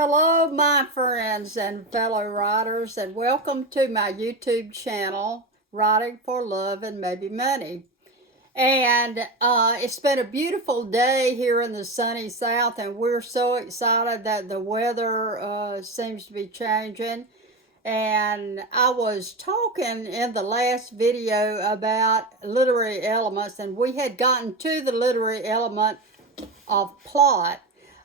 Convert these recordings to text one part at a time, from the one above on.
Hello, my friends and fellow writers, and welcome to my YouTube channel, Writing for Love and Maybe Money. And it's been a beautiful day here in the sunny South, and we're so excited that the weather seems to be changing. And I was talking in the last video about literary elements, and we had gotten to the literary element of plot.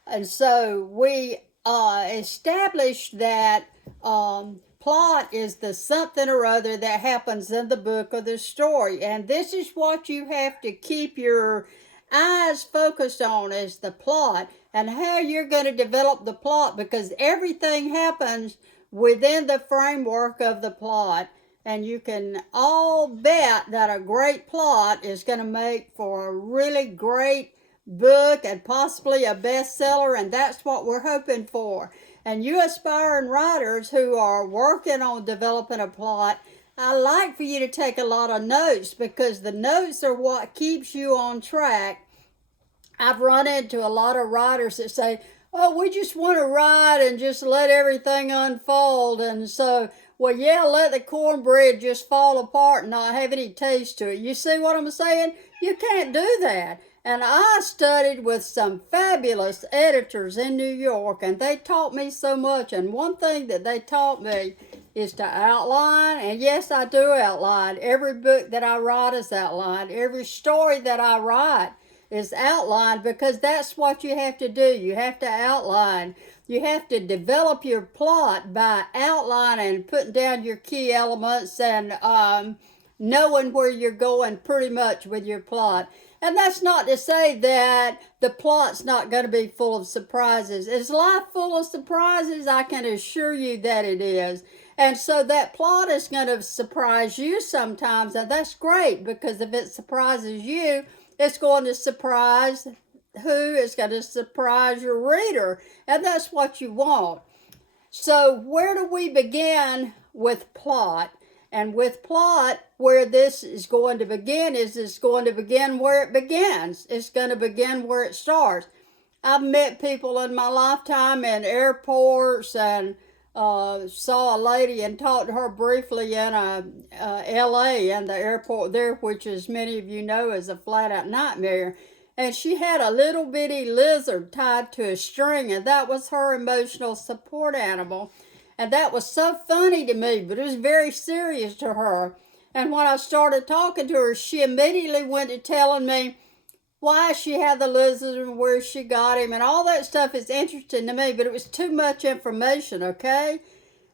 And so we established that plot is the something or other that happens in the book or the story. And this is what you have to keep your eyes focused on, is the plot and how you're going to develop the plot, because everything happens within the framework of the plot. And you can all bet that a great plot is going to make for a really great book and possibly a bestseller, and that's what we're hoping for. And you aspiring writers who are working on developing a plot, I like for you to take a lot of notes, because the notes are what keeps you on track. I've run into a lot of writers that say, oh, we just want to write and just let everything unfold. And so, well, yeah, let the cornbread just fall apart and not have any taste to it. You see what I'm saying? You can't do that. And I studied with some fabulous editors in New York, and they taught me so much. And one thing that they taught me is to outline. And yes, I do outline. Every book that I write is outlined. Every story that I write is outlined, because that's what you have to do. You have to outline. You have to develop your plot by outlining, putting down your key elements, and knowing where you're going pretty much with your plot. And that's not to say that the plot's not going to be full of surprises. Is life full of surprises? I can assure you that it is. And so that plot is going to surprise you sometimes, and that's great, because if it surprises you, it's going to surprise who? It's going to surprise your reader, and that's what you want. So where do we begin with plot? And with plot, where this is going to begin is it's going to begin where it begins. It's going to begin where it starts. I've met people in my lifetime in airports, and saw a lady and talked to her briefly in L.A. and the airport there, which, as many of you know, is a flat-out nightmare. And she had a little bitty lizard tied to a string, and that was her emotional support animal. And that was so funny to me, but it was very serious to her. And when I started talking to her, she immediately went to telling me why she had the lizard and where she got him, and all that stuff is interesting to me, but it was too much information, okay?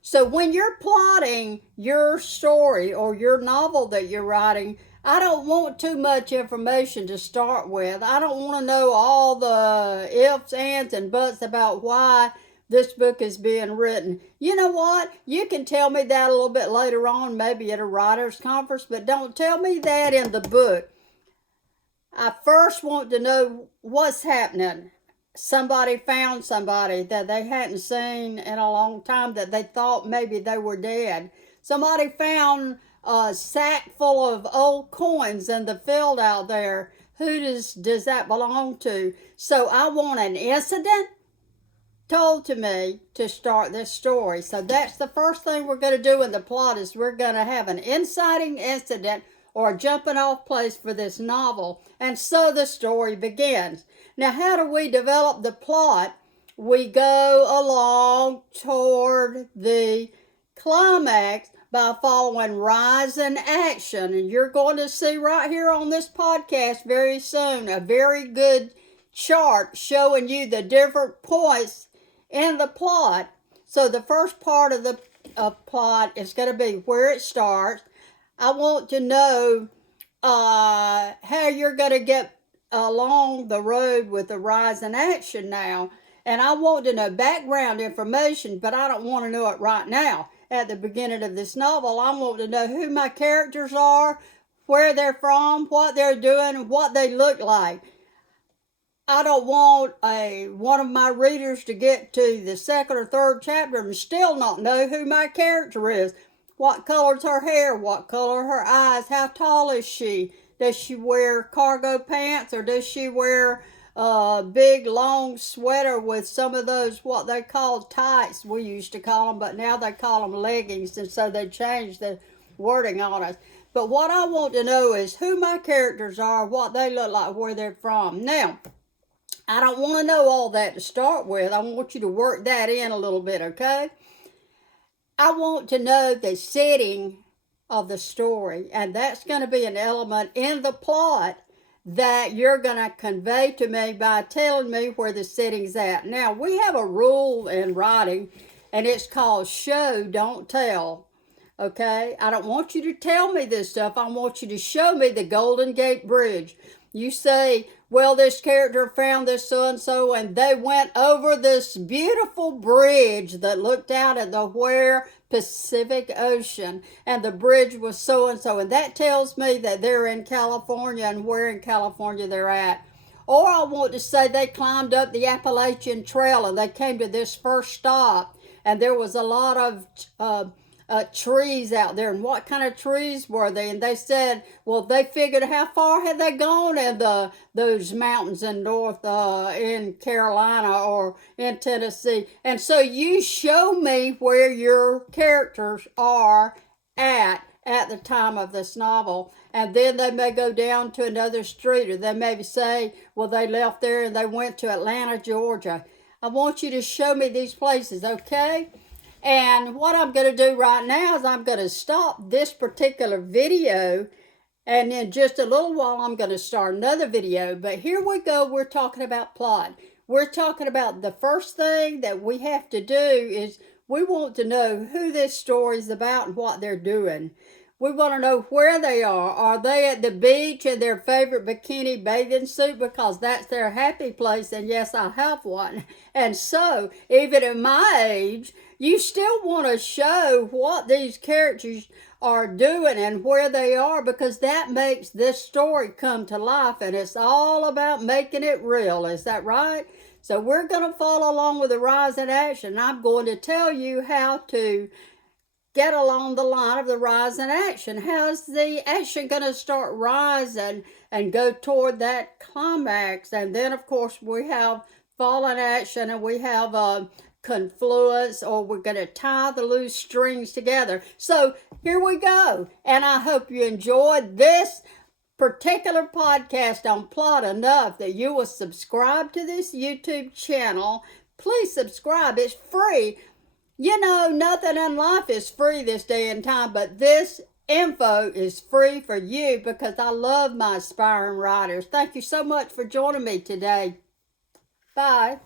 So when you're plotting your story or your novel that you're writing, I don't want too much information to start with. I don't want to know all the ifs, ands, and buts about why this book is being written. You know what? You can tell me that a little bit later on, maybe at a writer's conference, but don't tell me that in the book. I first want to know what's happening. Somebody found somebody that they hadn't seen in a long time, that they thought maybe they were dead. Somebody found a sack full of old coins in the field out there. Who does that belong to? So I want an incident told to me to start this story. So that's the first thing we're going to do in the plot, is we're going to have an inciting incident or a jumping off place for this novel. And so the story begins. Now, how do we develop the plot? We go along toward the climax by following rise and action. And you're going to see right here on this podcast very soon a very good chart showing you the different points in the plot. So the first part of the plot is going to be where it starts. I want to know how you're going to get along the road with the rise in action now. And I want to know background information, but I don't want to know it right now. At the beginning of this novel, I want to know who my characters are, where they're from, what they're doing, and what they look like. I don't want one of my readers to get to the second or third chapter and still not know who my character is. What color's her hair? What color her eyes? How tall is she? Does she wear cargo pants, or does she wear big long sweater with some of those what they call tights, we used to call them, but now they call them leggings, and so they changed the wording on us. But what I want to know is who my characters are, what they look like, where they're from. Now, I don't want to know all that to start with. I want you to work that in a little bit, okay? I want to know the setting of the story, and that's going to be an element in the plot that you're going to convey to me by telling me where the setting's at. Now, we have a rule in writing, and it's called show, don't tell. Okay? I don't want you to tell me this stuff. I want you to show me the Golden Gate Bridge. You say, well, this character found this so-and-so, and they went over this beautiful bridge that looked out at the where Pacific Ocean, and the bridge was so-and-so, and that tells me that they're in California and where in California they're at. Or I want to say they climbed up the Appalachian Trail and they came to this first stop, and there was a lot of trees out there, and what kind of trees were they? And they said, well, they figured how far had they gone in those mountains in in Carolina or in Tennessee. And so you show me where your characters are at the time of this novel, and then they may go down to another street, or they may say, well, they left there and they went to Atlanta, Georgia. I want you to show me these places, okay? And what I'm going to do right now is I'm going to stop this particular video, and in just a little while I'm going to start another video. But here we go. We're talking about plot. We're talking about the first thing that we have to do is we want to know who this story is about and what they're doing. We want to know where they are. Are they at the beach in their favorite bikini bathing suit because that's their happy place? And yes, I have one. And so, even at my age, you still want to show what these characters are doing and where they are, because that makes this story come to life, and it's all about making it real. Is that right? So we're going to follow along with the rise in action. I'm going to tell you how to get along the line of the rise in action. How's the action going to start rising and go toward that climax? And then, of course, we have fallen action, and we have confluence, or we're going to tie the loose strings together. So here we go. And I hope you enjoyed this particular podcast on plot enough that you will subscribe to this YouTube channel. Please subscribe. It's free. You know, nothing in life is free this day and time, but this info is free for you because I love my aspiring writers. Thank you so much for joining me today. Bye.